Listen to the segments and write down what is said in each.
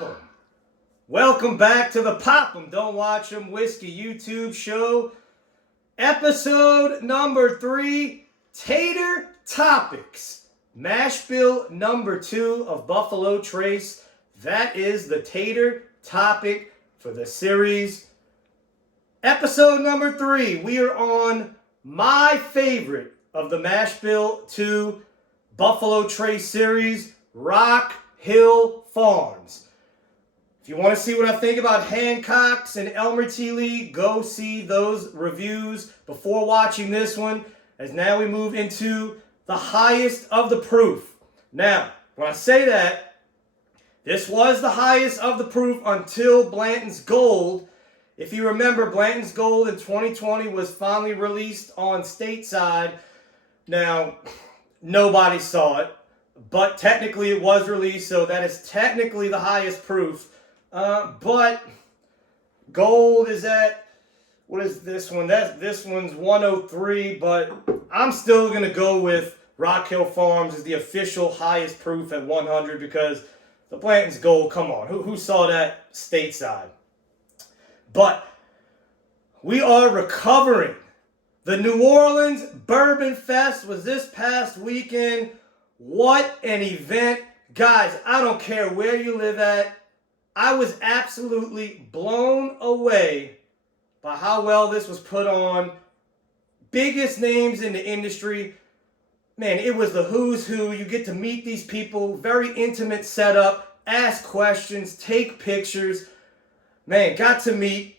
Pop 'em. Welcome back to the Pop 'em, Don't Watch 'em Whiskey YouTube show. Episode number 3, Tater Topics. Mashbill number 2 of Buffalo Trace. That is the tater topic for the series. Episode number 3, we are on my favorite of the Mashbill 2 Buffalo Trace series, Rock Hill Farms. If you want to see what I think about Hancock's and Elmer T Lee, go see those reviews before watching this one, as now we move into the highest of the proof. Now, when I say that, this was the highest of the proof until Blanton's Gold. If you remember, Blanton's Gold in 2020 was finally released on stateside. Now, nobody saw it, but technically it was released, so that is technically the highest proof. But Gold is at, what is this one? This one's 103, but I'm still going to go with Rock Hill Farms as the official highest proof at 100 because the Blanton's Gold, come on, who saw that stateside? But we are recovering. The New Orleans Bourbon Fest was this past weekend. What an event. Guys, I don't care where you live at. I was absolutely blown away by how well this was put on. Biggest names in the industry. Man, it was the who's who. You get to meet these people. Very intimate setup. Ask questions. Take pictures. Man, got to meet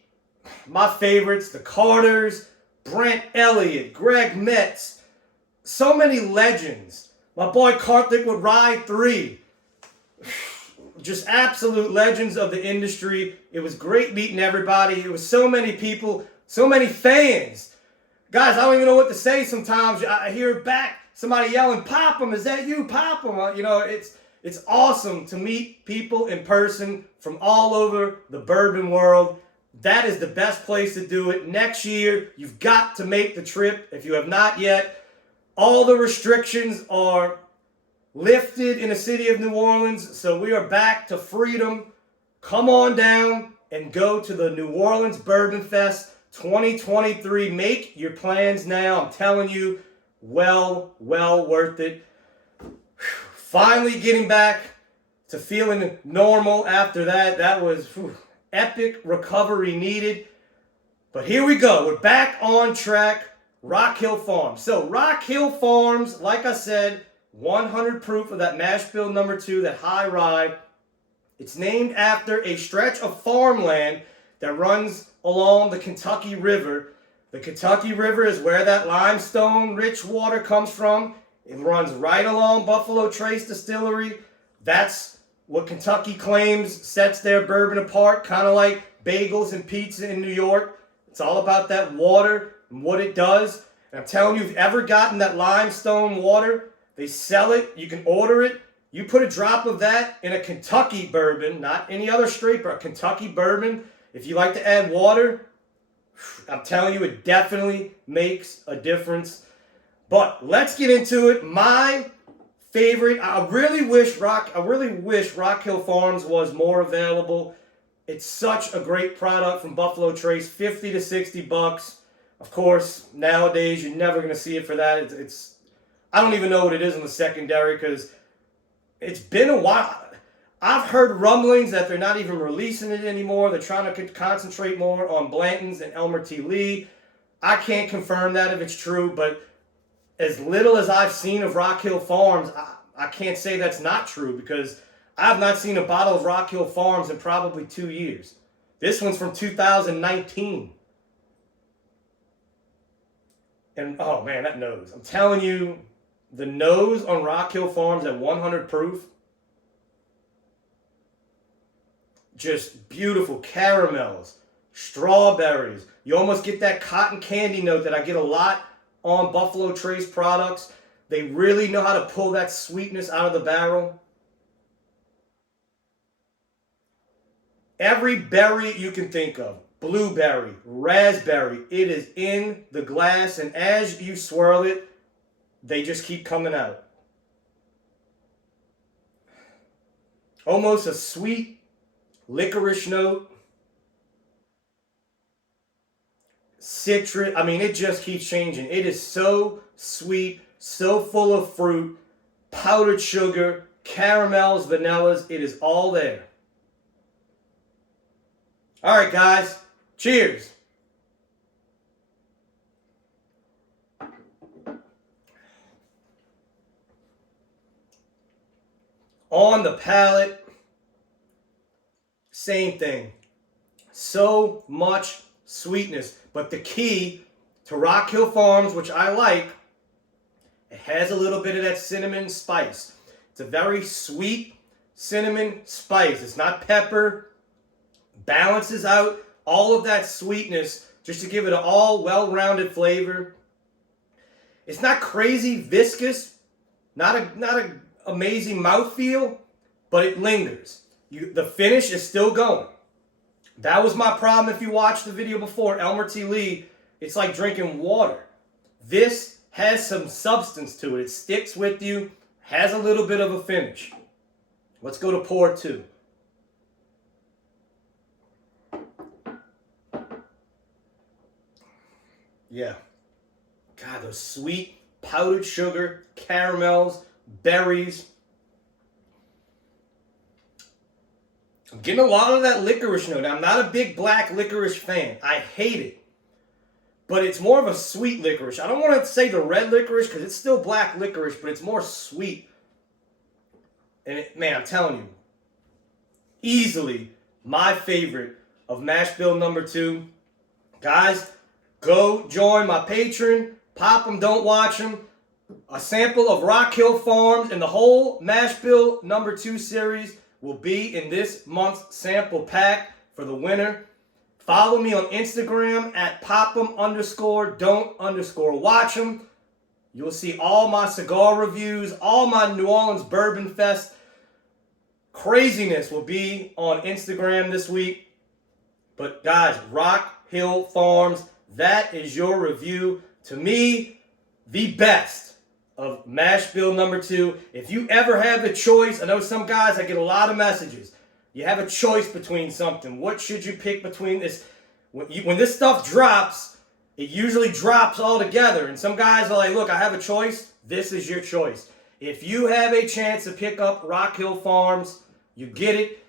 my favorites, the Carters, Brent Elliott, Greg Metz. So many legends. My boy Karthik with Ride 3. Just absolute legends of the industry. It was great meeting everybody. It was so many people, so many fans. Guys, I don't even know what to say sometimes. I hear back somebody yelling, "Pop 'em, is that you? Pop 'em." You know, it's awesome to meet people in person from all over the bourbon world. That is the best place to do it. Next year, you've got to make the trip if you have not yet. All the restrictions are lifted in the city of New Orleans, so we are back to freedom. Come on down and go to the New Orleans Bourbon Fest 2023. Make your plans now. I'm telling you, well worth it. Finally getting back to feeling normal after that. That was epic recovery needed. But here we go. We're back on track. Rock Hill Farms. So Rock Hill Farms, like I said, 100 proof of that Mashbill number 2, that high rye. It's named after a stretch of farmland that runs along the Kentucky River. The Kentucky River is where that limestone-rich water comes from. It runs right along Buffalo Trace Distillery. That's what Kentucky claims sets their bourbon apart, kind of like bagels and pizza in New York. It's all about that water and what it does. And I'm telling you, if you've ever gotten that limestone water, they sell it, you can order it. You put a drop of that in a Kentucky bourbon, not any other straight, but a Kentucky bourbon. If you like to add water, I'm telling you, it definitely makes a difference. But let's get into it. My favorite, I really wish Rock Hill Farms was more available. It's such a great product from Buffalo Trace, 50 to 60 bucks. Of course, nowadays you're never going to see it for that. It's I don't even know what it is in the secondary because it's been a while. I've heard rumblings that they're not even releasing it anymore. They're trying to concentrate more on Blanton's and Elmer T Lee. I can't confirm that if it's true, but as little as I've seen of Rock Hill Farms, I can't say that's not true because I've not seen a bottle of Rock Hill Farms in probably 2 years. This one's from 2019. And, oh man, that nose. I'm telling you, the nose on Rock Hill Farms at 100 proof, just beautiful caramels, strawberries. You almost get that cotton candy note that I get a lot on Buffalo Trace products. They really know how to pull that sweetness out of the barrel. Every berry you can think of, blueberry, raspberry, it is in the glass, and as you swirl it, they just keep coming out. Almost a sweet licorice note, citrus. I mean, it just keeps changing. It is so sweet, so full of fruit, powdered sugar, caramels, vanillas. It is all there. All right, guys. Cheers. On the palate, same thing. So much sweetness. But the key to Rock Hill Farms, which I like, it has a little bit of that cinnamon spice. It's a very sweet cinnamon spice. It's not pepper. Balances out all of that sweetness just to give it an all well-rounded flavor. It's not crazy viscous. Not a amazing mouthfeel, but it lingers. The finish is still going. That was my problem if you watched the video before, Elmer T Lee. It's like drinking water. This has some substance to it. It sticks with you, has a little bit of a finish. Let's go to pour two. Yeah. God, those sweet powdered sugar, caramels, berries. I'm getting a lot of that licorice note. I'm not a big black licorice fan. I hate it. But it's more of a sweet licorice. I don't want to say the red licorice because it's still black licorice, but it's more sweet. And man, I'm telling you, easily my favorite of Mashbill number 2. Guys, go join my Patreon. Pop 'em, don't watch 'em. A sample of Rock Hill Farms and the whole Mashbill number 2 series will be in this month's sample pack for the winner. Follow me on Instagram at pop'em_don't_watch 'em. You'll see all my cigar reviews, all my New Orleans Bourbon Fest craziness will be on Instagram this week. But guys, Rock Hill Farms, that is your review. To me, the best of Mashbill number 2. If you ever have the choice, I know some guys, I get a lot of messages. You have a choice between something. What should you pick between this? When this stuff drops, it usually drops all together. And some guys are like, look, I have a choice. This is your choice. If you have a chance to pick up Rock Hill Farms, you get it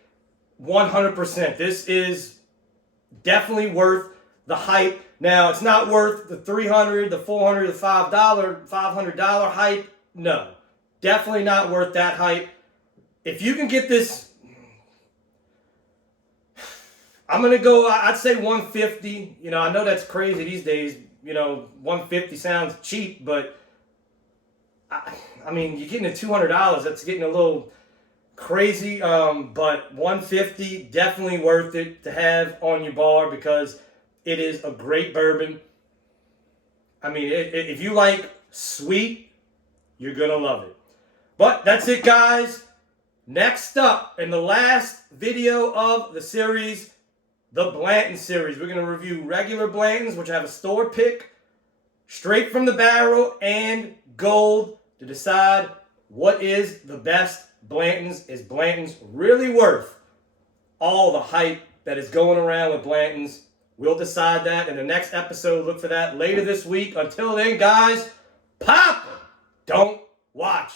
100%. This is definitely worth the hype. Now, it's not worth the $300, the $400, the $500 hype. No, definitely not worth that hype. If you can get this, I'm going to go, I'd say $150. You know, I know that's crazy these days. You know, $150 sounds cheap, but I mean, you're getting it $200. That's getting a little crazy. But $150, definitely worth it to have on your bar because it is a great bourbon. I mean, if you like sweet, you're going to love it. But that's it, guys. Next up, in the last video of the series, the Blanton series, we're going to review regular Blantons, which have a store pick, straight from the barrel, and gold to decide what is the best Blantons. Is Blanton's really worth all the hype that is going around with Blantons? We'll decide that in the next episode. Look for that later this week. Until then, guys, pop 'em. Don't watch.